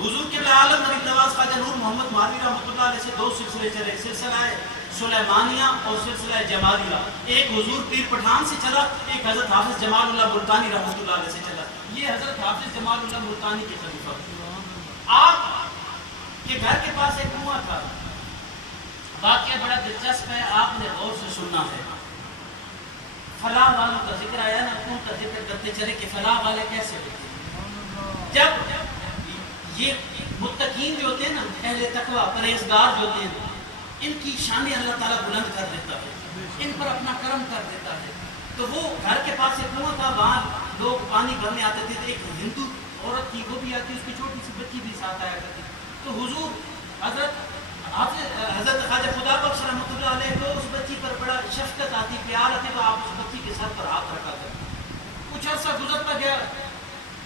حضور کے عالم غریب نواز خواجہ نور محمد مالوی رحمۃ اللہ علیہ سے دو سلسلے چلے، سلسلہ سلیمانیہ اور سلسلہ جمالیہ۔ ایک حضور پیر پٹھان سے چلا، ایک حضرت حافظ جمال اللہ ملتانی رحمۃ اللہ علیہ سے چلا۔ یہ حضرت حافظ جمال اللہ ملتانی کے خلیفہ۔ آپ کے گھر کے پاس ایک کنواں تھا، واقعہ بڑا دلچسپ ہے، آپ نے غور سے سننا ہے۔ فلاح والوں کا ذکر آیا نا، ان کا ذکر کرتے چلے کہ فلاح والے کیسے ہوتے ہیں۔ جب یہ متقین جو ہوتے ہیں نا، اہل تقوی پرہیزگار جو ہوتے ہیں، ان کی شان اللہ تعالیٰ بلند کر دیتا ہے، ان پر اپنا کرم کر دیتا ہے۔ تو وہ گھر کے پاس ایک کنواں تھا، وہاں لوگ پانی بھرنے آتے تھے۔ ایک ہندو عورت تھی، وہ بھی آتی، اس کی چھوٹی سی بچی بھی ساتھ آیا کرتی۔ تو حضور حضرت خواجہ خدا بخش رحمۃ اللہ علیہ کو اس بچی پر بڑا شفقت آتی، پیار آتی، تو آپ اس بچی کے سر پر ہاتھ رکھا کرتے۔ کچھ عرصہ گزرتا گیا،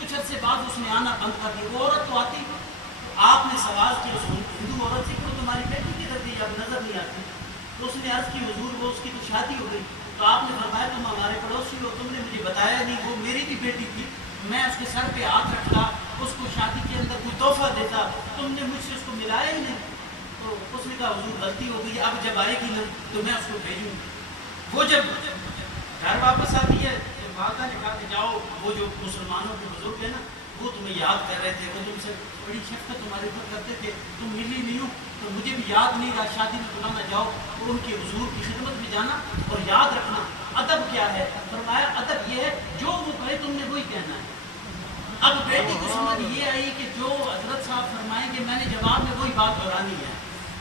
کچھ عرصے بعد اس نے آنا بند کر دیا۔ وہ عورت تو آتی، آپ نے سوال کیا اس ہندو عورت سے کہ تمہاری بیٹی کدھر گئی، اب نظر نہیں آتی۔ تو اس نے عرض کی حضور وہ اس کی تو شادی ہو گئی۔ تو آپ نے فرمایا تم ہمارے پڑوسی ہو، تم نے مجھے بتایا نہیں، وہ میری بھی بیٹی تھی، میں اس کے سر پہ ہاتھ رکھتا، اس کو شادی کے اندر کوئی تحفہ دیتا، تم نے مجھ سے اس کو ملایا ہی نہیں۔ تو اس نے کہا حضور غلطی ہو گئی، اب جب آئے گی نا تو میں اس کو بھیجوں۔ وہ جب گھر واپس آتی ہے تو والدہ نے کہا کہ جاؤ، وہ جو مسلمانوں کے بزرگ ہیں نا، وہ تمہیں یاد کر رہے تھے، وہ تم سے بڑی شفقت تمہارے اوپر کرتے تھے، تم ملی نہیں ہو تو مجھے بھی یاد نہیں رہا، شادی میں بلانا، جاؤ اور ان کے حضور کی خدمت میں جانا اور یاد رکھنا۔ ادب کیا ہے؟ فرمایا ادب یہ ہے جو وہ کہے تم نے وہی کہنا ہے۔ اب بیٹی کو سمجھ یہ آئی کہ جو حضرت صاحب فرمائیں گے میں نے جواب میں وہی بات دہرانی ہے،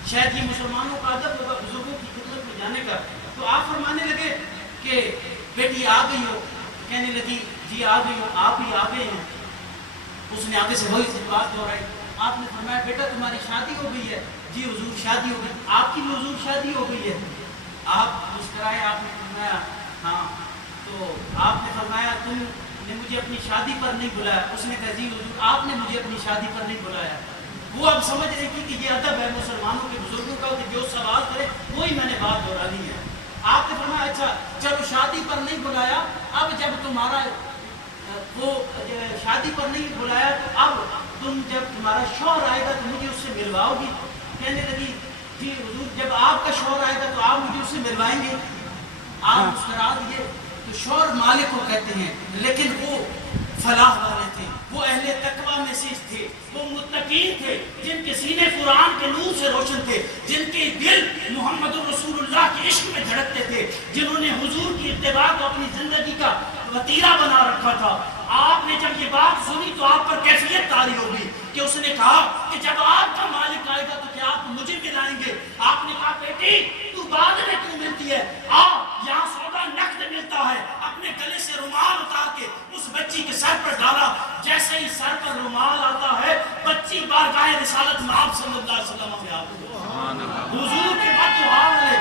شاید یہ مسلمانوں کا ادب ہوگا بزرگوں کی خدمت میں جانے کا۔ تو آپ فرمانے لگے کہ بیٹی آ گئی ہو، کہنے لگی جی آ گئی ہو، آپ ہی آ گئے ہیں۔ اس نے آگے سے وہی بات دہرائی۔ آپ نے فرمایا بیٹا تمہاری شادی ہو گئی ہے؟ جی حضور شادی ہو گئی۔ آپ کی بھی حضور شادی ہو گئی ہے؟ آپ مسکرائے، آپ نے فرمایا ہاں۔ تو آپ نے فرمایا تم نے مجھے اپنی شادی پر نہیں بلایا؟ اس نے کہا جی حضور آپ نے مجھے اپنی شادی پر نہیں بلایا۔ وہ اب سمجھ رہی تھی کہ یہ ادب ہے مسلمانوں کے بزرگوں کا کہ جو سوال کرے وہی میں نے بات دہرانی ہے۔ آپ نے فرمایا اچھا چلو شادی پر نہیں بلایا، اب جب تمہارا وہ شادی پر نہیں بلایا تو اب تم جب تمہارا شوہر آئے گا تو مجھے اس سے ملواؤ گی؟ کہنے لگی جی حضور جب آپ کا شوہر آئے گا تو آپ مجھے اس سے ملوائیں گے؟ آپ مسکرا دیے۔ تو شوہر مالک کو کہتے ہیں، لیکن وہ فلاح والے تھے، وہ اہل تقوی میں سے تھے، وہ متقین تھے، جن کے سینے قرآن کے نور سے روشن تھے، جن کے دل محمد رسول اللہ کے عشق میں دھڑکتے تھے، جنہوں نے حضور کی اتباع کو اپنی زندگی کا وتیرہ بنا رکھا تھا۔ آپ نے جب یہ بات سنی تو آپ پر کیفیت طاری ہو گئی کہ اس نے کہا کہ جب آپ کا مالک آئے گا تو کیا آپ مجھے ملائیں گے؟ آپ نے کہا بیٹی تو بعد میں کیوں ملتی ہے، آ یہاں سودا نقد ملتا ہے۔ اپنے گلے سے رومال اتار کے اس بچی کے سر پر ڈالا، جیسے ہی سر پر رومال آتا ہے بچی بارگاہ رسالت میں آپ صلی اللہ علیہ وسلم میں آتی ہے۔ حضور کے بعد دعا ملے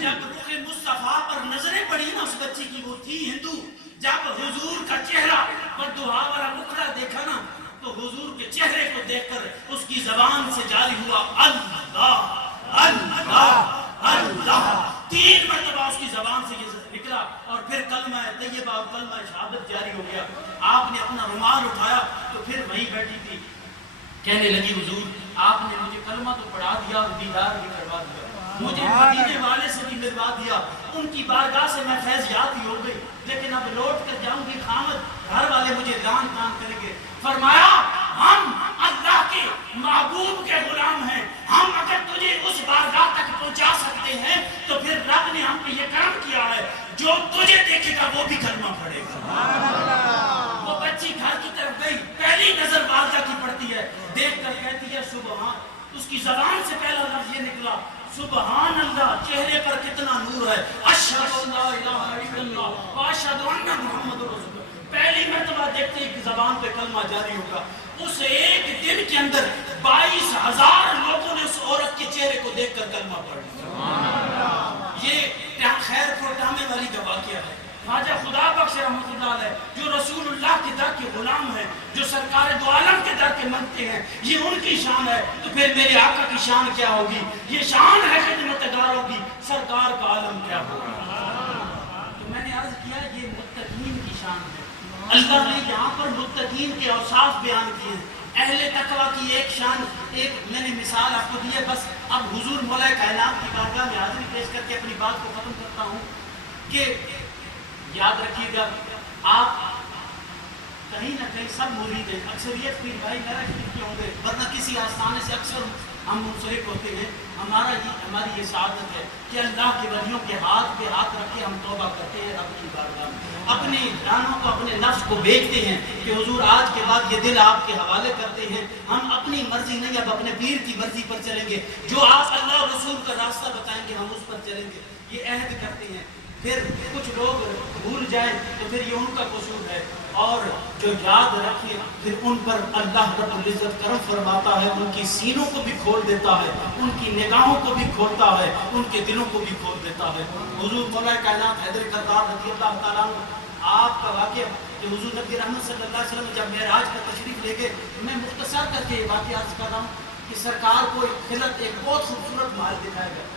جب رخ مصطفیٰ پر نظریں پڑی نا اس بچی کی، وہ تھی ہندو، جب حضور کا چہرہ پر دہاورا مکھڑا دیکھا نا تو حضور کے چہرے کو دیکھ کر اس کی زبان سے جاری ہوا اللہ اللہ اللہ، 3 مرتبہ اس کی زبان سے یہ نکلا اور پھر کلمہ طیبہ اور کلمہ شہادت جاری ہو گیا۔ آپ نے اپنا رومال اٹھایا تو پھر وہیں بیٹھی تھی، کہنے لگی حضور آپ نے مجھے کلمہ تو پڑھا دیا اور دیدار بھی کروا دیا، مجھے مدینے والے سے بھی ملوا دیا، ان کی بارگاہ سے میں فیض یاب ہی ہو گئی، لیکن اب لوٹ کر جاؤں گی خامد گھر والے مجھے دان تان کریں گے۔ فرمایا ہم اللہ کے محبوب کے غلام ہیں، ہم اگر تجھے اس بارگاہ تک پہنچا سکتے ہیں تو پھر رب نے ہم پہ یہ کرم کیا ہے، جو تجھے دیکھے گا وہ بھی کلمہ پڑھے گا۔ وہ بچی گھر کی طرف گئی، پہلی نظر والدہ کی پڑتی ہے، دیکھ کر کہتی ہے سبحان، اس کی زبان سے پہلا لفظ یہ نکلا سبحان اللہ، چہرے پر کتنا نور ہے، اشہد ان لا الہ الا اللہ واشہد ان محمد رسول اللہ۔ پہلی مرتبہ دیکھتے ہی زبان پہ کلمہ جاری ہوگا۔ اس ایک دن کے اندر 22,000 لوگوں نے اس عورت کے چہرے کو دیکھ کر کلمہ پڑھ لیا۔ یہ خیر پور ٹامے والی کا واقعہ ہے۔ خواجہ خدا بخش رحمۃ اللہ علیہ جو رسول اللہ کے در کے غلام ہیں، جو سرکار دو عالم کے در کے منگتے ہیں، یہ ان کی شان ہے، تو پھر میرے آقا کی شان کیا ہوگی؟ یہ شان ہے خدمتگاروں کی، سرکار کا عالم کیا ہوگا؟ تو میں نے عرض کیا یہ متقین کی شان ہے۔ اللہ نے یہاں پر متقین کے اوصاف بیان کیے ہیں۔ اہل تقویٰ کی ایک شان، ایک میں نے مثال آپ کو دی ہے، بس اب حضور مولا کائنات کی بارگاہ میں حاضری پیش کر کے اپنی بات کو ختم کرتا ہوں کہ یاد رکھیے گا، آپ کہیں نہ کہیں سب مرید ہیں، اکثریت پیر بھائی میرا شریف کے ہوں گے، ورنہ کسی آستانے سے اکثر ہم منسلک ہوتے ہیں۔ ہماری یہ سعادت ہے کہ اللہ کے ولیوں کے ہاتھ پہ ہاتھ رکھ کے ہم توبہ کرتے ہیں رب کی بارگاہ میں، اپنے جانوں کو اپنے نفس کو بیچتے ہیں کہ حضور آج کے بعد یہ دل آپ کے حوالے کرتے ہیں، ہم اپنی مرضی نہیں اب اپنے پیر کی مرضی پر چلیں گے، جو آپ اللہ اور رسول کا راستہ بتائیں گے ہم اس پر چلیں گے، یہ عہد کرتے ہیں۔ پھر کچھ لوگ بھول جائیں تو پھر یہ ان کا قصور ہے، اور جو یاد رکھیں پھر ان پر اللہ رب العزت کرم فرماتا ہے، ان کی سینوں کو بھی کھول دیتا ہے، ان کی نگاہوں کو بھی کھولتا ہے، ان کے دلوں کو بھی کھول دیتا ہے۔ حضور مولا کائنات حیدر کرار رضی اللہ تعالیٰ عنہ، آپ کا واقعہ کہ حضور نبی رحمت صلی اللہ علیہ وسلم جب معراج پر تشریف لے گئے، میں مختصر کر کے یہ واقعہ عرض کر رہا ہوں کہ سرکار کو ایک خلعت، ایک بہت خوبصورت محل دکھایا گیا۔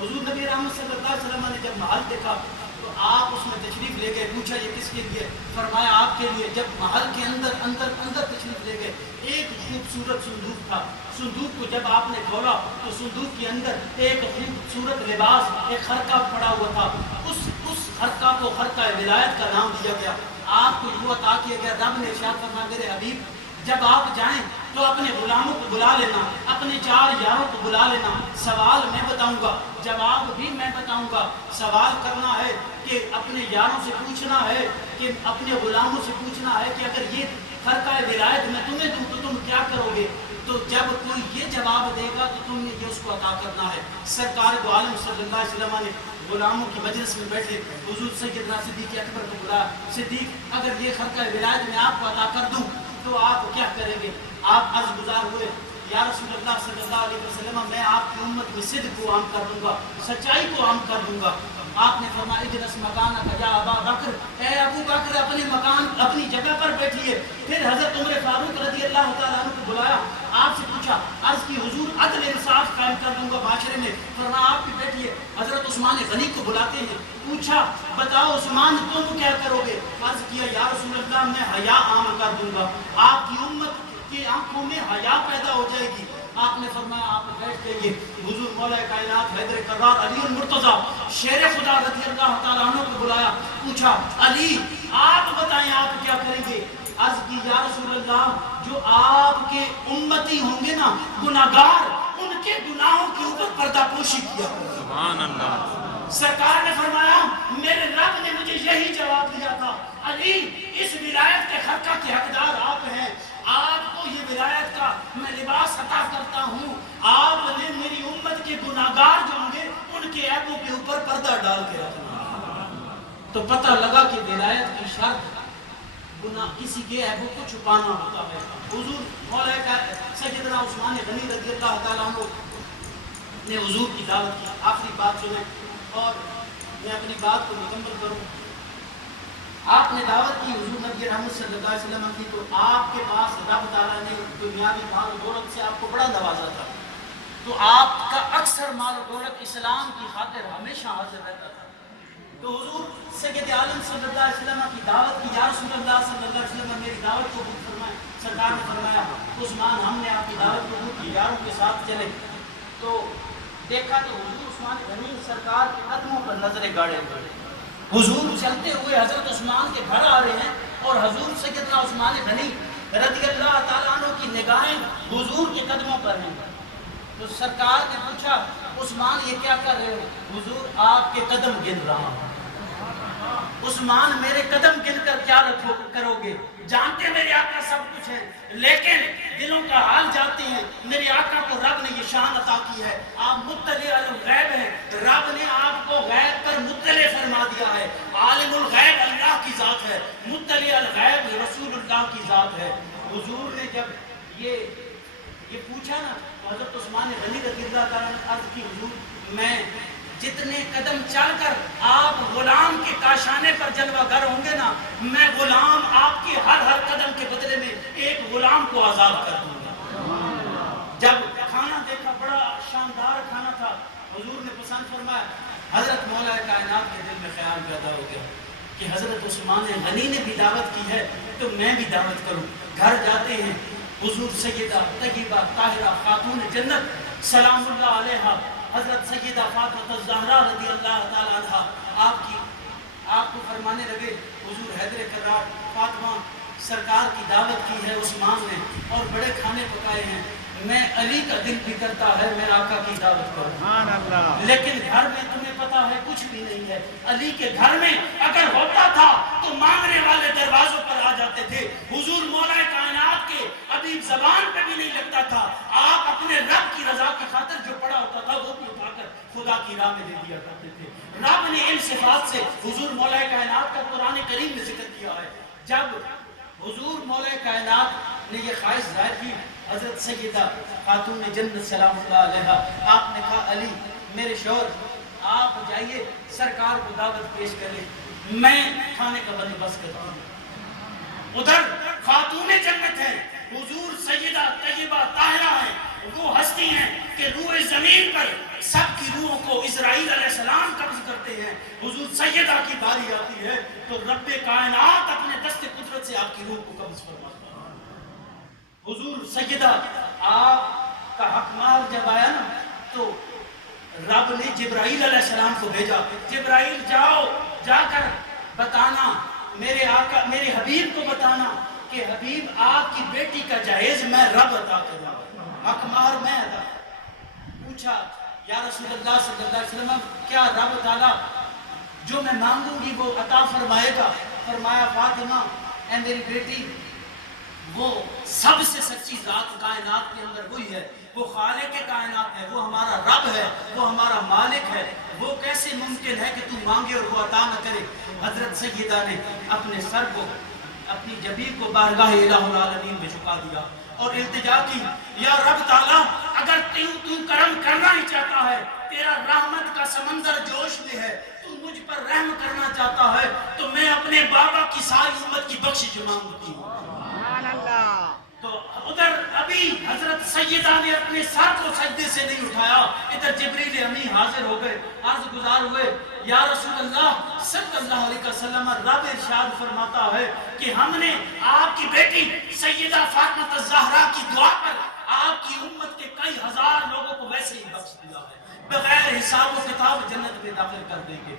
حضور نبی رحمت صلی اللہ علیہ وسلم نے جب محل دیکھا تو آپ اس میں تشریف لے گئے، پوچھا یہ کس کے لیے؟ فرمایا آپ کے لیے۔ جب محل کے اندر تشریف لے گئے، ایک خوبصورت صندوق تھا، صندوق کو جب آپ نے کھولا تو صندوق کے اندر ایک خوبصورت لباس، ایک خرقہ پڑا ہوا تھا، اس خرقہ کو خرقہ ولایت کا نام دیا گیا۔ آپ کو یہ عطا کیا گیا، رب نے ارشاد فرمایا میرے حبیب جب آپ جائیں تو اپنے غلاموں کو بلا لینا، اپنے 4 یاروں کو بلا لینا، سوال میں بتاؤں گا، جواب بھی میں بتاؤں گا۔ سوال کرنا ہے کہ اپنے یاروں سے پوچھنا ہے، کہ اپنے غلاموں سے پوچھنا ہے کہ اگر یہ خرقہ ولایت میں تمہیں دوں تو تم کیا کرو گے؟ تو جب کوئی یہ جواب دے گا تو تم نے یہ اس کو عطا کرنا ہے۔ سرکار دو عالم صلی اللہ علیہ وسلم نے غلاموں کی مجلس میں بیٹھے حضور سیدنا صدیق اکبر کو بلایا، صدیق اگر یہ خرقہ ولایت میں آپ کو عطا کر دوں تو آپ کیا کریں گے؟ آپ عرض گزار ہوئے یا رسول اللہ صلی اللہ علیہ وسلم میں آپ کی امت میں صدق کو عام کر دوں گا، سچائی کو عام کر دوں گا۔ آپ نے فرمایا اجلس مکانک یا ابا بکر، اے ابو بکر اپنے مکان اپنی جگہ پر بیٹھیے۔ پھر حضرت عمر فاروق رضی اللہ تعالیٰ عنہ کو بلایا، آپ سے پوچھا، عرض کی حضور عدل انصاف قائم کر دوں گا معاشرے میں۔ فرمایا آپ بھی بیٹھیے۔ حضرت عثمان غنی کو بلاتے ہیں، پوچھا بتاؤ عثمان تم کیا کرو گے؟ عرض کیا یا رسول اللہ میں حیا عام کر دوں گا، آپ کی امت کی آنکھوں میں حیا پیدا ہو جائے گی۔ آپ نے فرمایا آپ بیٹھ جائیے۔ حضور مولا کائنات حیدر کرار علی المرتضیٰ شیر خدا رضی اللہ تعالیٰ عنہ کو بلایا، پوچھا علی آپ بتائیں آپ کیا کریں گے؟ عرض کی یا رسول اللہ جو آپ کے امتی ہوں گے نا گناہگار، ان کے گناہوں کے اوپر پردہ پوشی کیا۔ سبحان اللہ۔ سرکار نے فرمایا میرے رب نے مجھے یہی جواب دیا تھا، علی اس ولایت کے خرقہ کے حقدار آپ ہیں، آپ کو یہ ولایت کا میں لباس عطا کرتا ہوں، آپ نے میری امت کے گناہگار جو ہوں گے ان کے عیبوں کے اوپر پردہ ڈال کے رکھنا۔ تو پتہ لگا کہ ولایت کی شرط گناہ کسی کے عیبوں کو چھپانا ہوتا ہے۔ حضور مولا کا سیدنا عثمان غنی رضی اللہ تعالیٰ عنہ نے حضور کی دعوت کی۔ آخری بات سنیں اور میں اپنی بات کو مکمل کروں۔ آپ نے دعوت کی، حضور نبی رحمت صلی اللہ علیہ وسلم کی، تو آپ کے پاس رب تعالیٰ نے دنیاوی مال و دولت سے آپ کو بڑا نوازا تھا، تو آپ کا اکثر مال و دولت اسلام کی خاطر ہمیشہ حاضر رہتا تھا۔ تو حضور سید عالم صلی اللہ علیہ وسلم کی دعوت کی، یا رسول اللہ صلی اللہ علیہ وسلم میری دعوت کو قبول فرمائیں۔ سرکار نے فرمایا عثمان ہم نے آپ کی دعوت کو قبول کی، یاروں کے ساتھ چلے تو دیکھا تو حضور عثمان غنی سرکار کے قدموں پر نظریں گاڑے ہوئے، حضور چلتے ہوئے حضرت عثمان کے گھر آ رہے ہیں اور حضور سیدنا عثمان غنی رضی اللہ تعالیٰ عنہ کی نگاہیں حضور کے قدموں پر ہیں۔ تو سرکار نے پوچھا عثمان یہ کیا کر رہے ہو؟ حضور آپ کے قدم گن رہا ہوں۔ عثمان میرے قدم گن کر کیا کرو گے؟ جانتے میرے آقا سب کچھ ہے، لیکن دلوں کا حال جانتے ہیں۔ میرے آقا کو رب نے یہ شان عطا کی ہے، آپ مطلع الغیب ہیں، رب نے آپ کو غیب پر مطلع فرما دیا ہے۔ عالم الغیب اللہ کی ذات ہے، مطلع الغیب رسول اللہ کی ذات ہے۔ حضور نے جب یہ پوچھا نا تو حضرت عثمان غنی رضی اللہ تعالیٰ نے عرض کی حضور میں جتنے قدم چل کر آپ غلام کے کاشانے پر جلوہ گر ہوں گے نا، میں غلام آپ کے ہر قدم کے بدلے میں ایک غلام کو آزاد کر دوں گا۔ جب کھانا دیکھا، بڑا شاندار کھانا تھا، حضور نے پسند فرمایا، حضرت مولا کائنات کے دل میں خیال پیدا ہو گیا کہ حضرت عثمان غنی نے بھی دعوت کی ہے تو میں بھی دعوت کروں۔ گھر جاتے ہیں، حضور سیدہ طیبہ طاہرہ خاتون جنت سلام اللہ علیہا حضرت سیدہ فاطمہ الزہرا رضی اللہ تعالی عنہا آپ کو فرمانے لگے، حضور حیدر کرار فاطمہ سرکار کی دعوت کی ہے عثمان نے اور بڑے کھانے پکائے ہیں، میں علی کا دل بھی کرتا ہے میں آقا کی دعوت کروں، لیکن گھر میں تمہیں پتا ہے کچھ بھی نہیں ہے۔ علی کے گھر میں اگر ہوتا تھا تو مانگنے والے دروازوں پر آ جاتے تھے، حضور مولا کائنات کے ابھی زبان پہ بھی نہیں لگتا تھا، آپ اپنے رب کی رضا کی خاطر جو پڑا ہوتا تھا وہ بھی اٹھا کر خدا کی راہ میں دے دیا کرتے تھے۔ رب نے ان صفات سے حضور مولا کائنات کا قرآن کریم میں ذکر کیا ہے۔ جب حضور مولا کائنات نے یہ خواہش ظاہر کی، حضرت سیدہ خاتون جنت سلام اللہ علیہا آپ نے کہا علی میرے شوہر آپ جائیے سرکار کو دعوت پیش کریں، میں کھانے کا بندوبست کرتا ہوں۔ ادھر خاتون جنت ہیں، حضور سیدہ طیبہ طاہرہ ہیں، وہ ہستی ہیں کہ روح زمین پر سب کی روحوں کو اسرائیل علیہ السلام قبض کرتے ہیں، حضور سیدہ کی باری آتی ہے تو رب کائنات اپنے دست قدرت سے آپ کی روح کو قبض فرماتا ہے۔ حضور سیدہ آپ کا حق مال جب آیا نا تو رب نے جبرائیل علیہ السلام کو بھیجا، جبرائیل جاؤ جا کر بتانا میرے آقا میرے حبیب کو بتانا کہ حبیب آپ کی بیٹی کا جہیز میں رب عطا کروں، حق مہر میں ادا۔ پوچھا یا رسول اللہ صلی اللہ علیہ وسلم کیا رب تعالیٰ جو میں مانگوں گی وہ عطا فرمائے گا؟ فرمایا فاطمہ اے میری بیٹی وہ سب سے سچی ذات کائنات کے اندر وہی ہے، وہ خالق کائنات ہے، وہ ہمارا رب ہے، وہ ہمارا مالک ہے، وہ کیسے ممکن ہے کہ تو مانگے اور وہ عطا نہ کرے؟ حضرت سیدہ نے اپنے سر کو اپنی جبین کو بارگاہ الہ العالمین میں جھکا دیا اور التجا کی، یا رب تعالیٰ اگر تو کرم کرنا ہی چاہتا ہے، تیرا رحمت کا سمندر جوش میں ہے، تو مجھ پر رحم کرنا چاہتا ہے تو میں اپنے بابا کی ساری امت کی بخشش مانگتی ہوں۔ تو ادھر ابھی حضرت سیدہ نے اپنے سر کو سجدے سے نہیں اٹھایا، ادھر جبریل امین حاضر ہو گئے، عرض گزار ہوئے یا رسول اللہ صلی اللہ علیہ وسلم رب ارشاد فرماتا ہے کہ ہم نے آپ کی بیٹی سیدہ فاطمہ الزہرا کی دعا پر آپ کی امت کے کئی ہزار لوگوں کو ویسے ہی بخش دیا ہے، بغیر حساب و کتاب جنت میں داخل کر دیں گے۔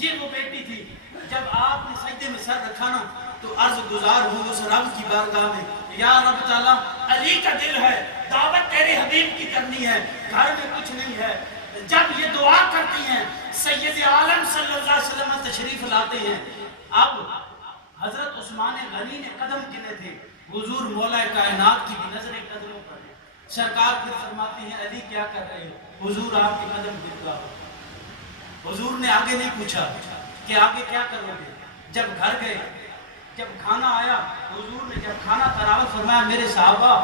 یہ وہ بیٹی تھی، جب آپ نے سجدے میں سر رکھا نا تو عرض گزار ہو اس رب کی بارگاہ میں، یا رب تعالیٰ علی کا دل ہے، دعوت تیرے حبیب کی کرنی ہے، گھر میں کچھ نہیں ہے۔ جب یہ دعا کرتی ہیں سید عالم صلی اللہ علیہ وسلم تشریف لاتے ہیں، اب حضرت عثمان غنی نے قدم گنے تھے، حضور مولا کائنات کی بھی نظریں قدموں پر ہیں، سرکار پھر فرماتے ہیں علی کیا کر رہے ہیں؟ حضور آپ کے قدم گر رہا ہو۔ حضور نے آگے نہیں پوچھا کہ آگے کیا کرو گے۔ جب گھر گئے، جب کھانا آیا، حضور نے جب کھانا تراوت فرمایا میرے صحابہ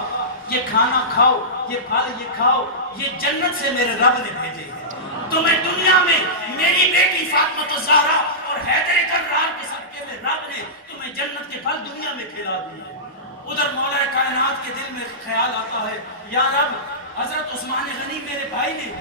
یہ کھانا کھاؤ، یہ پھل یہ کھاؤ، یہ جنت سے میرے رب نے بھیجے ہیں، تمہیں دنیا میں میری بیٹی فاطمہ الزہرا اور حیدر کرار کے صدقے میں رب نے تمہیں جنت کے پھل دنیا میں کھلا دیے۔ ادھر مولا کائنات کے دل میں خیال آتا ہے یا رب حضرت عثمان غنی میرے بھائی نے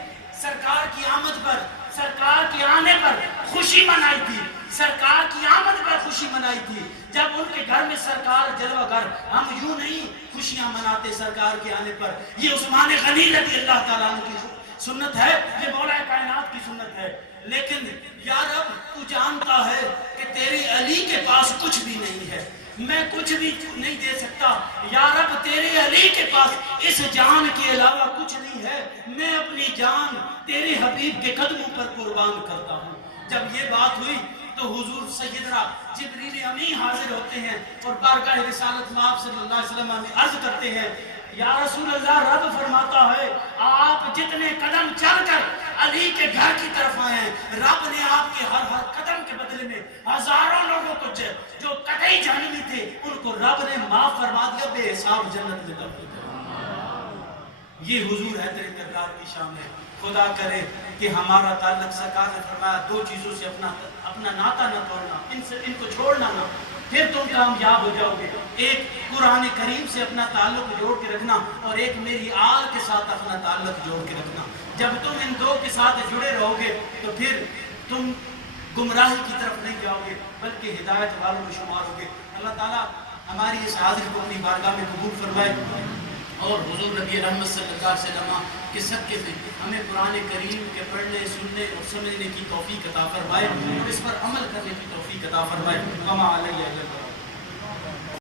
سرکار کی آمد پر، سرکار کے آنے پر خوشی منائی تھی، سرکار کی آمد پر خوشی منائی تھی، جب ان کے گھر میں سرکار جلوہ گر، ہم یوں نہیں خوشیاں مناتے سرکار کے آنے پر، یہ عثمان غنی رضی اللہ تعالیٰ عنہ کی سنت ہے، یہ مولا کائنات کی سنت ہے۔ لیکن یا رب تو جانتا ہے کہ تیرے علی کے پاس کچھ بھی نہیں ہے، میں کچھ بھی نہیں دے سکتا، یا رب تیرے علی کے پاس اس جان کے علاوہ کچھ نہیں ہے، میں اپنی جان تیرے حبیب کے قدموں پر قربان کرتا ہوں۔ جب یہ بات ہوئی تو حضور سیدنا جبریل امین حاضر ہوتے ہیں اور بارگاہ رسالت مآب صلی اللہ علیہ وسلم میں عرض کرتے ہیں یا رسول اللہ رب فرماتا ہے آپ جتنے قدم چل کر علی کے گھر کی طرف آئے ہیں، رب نے آپ کے ہر قدم کے بدلے میں ہزاروں لوگوں کو جو قطعی جہنمی تھے ان کو رب نے معاف فرما دیا، بے حساب جنت میں داخل کر دیا۔ یہ حضور ہے تیرے درگاہ کی شام ہے. خدا کرے کہ ہمارا تعلق سرکار نے فرمایا دو چیزوں سے اپنا ناتا نہ توڑنا، ان کو چھوڑنا نہ، پھر تم کامیاب ہو جاؤ گے. ایک قرآن کریم سے اپنا تعلق جوڑ کے رکھنا، اور ایک میری آل کے ساتھ اپنا تعلق جوڑ کے رکھنا. جب تم ان دو کے ساتھ جڑے رہو گے تو پھر تم گمراہی کی طرف نہیں جاؤ گے بلکہ ہدایت والوں میں شمار ہو گے. اللہ تعالیٰ ہماری اس حاضری کو اپنی بارگاہ میں قبول فرمائے، اور حضور نبی رحمت صلی اللہ علیہ وسلم کے صدقے سے ہمیں قرآن کریم کے پڑھنے، سننے اور سمجھنے کی توفیق عطا فرمائے، اور اس پر عمل کرنے کی توفیق عطا فرمائے. وما علیہ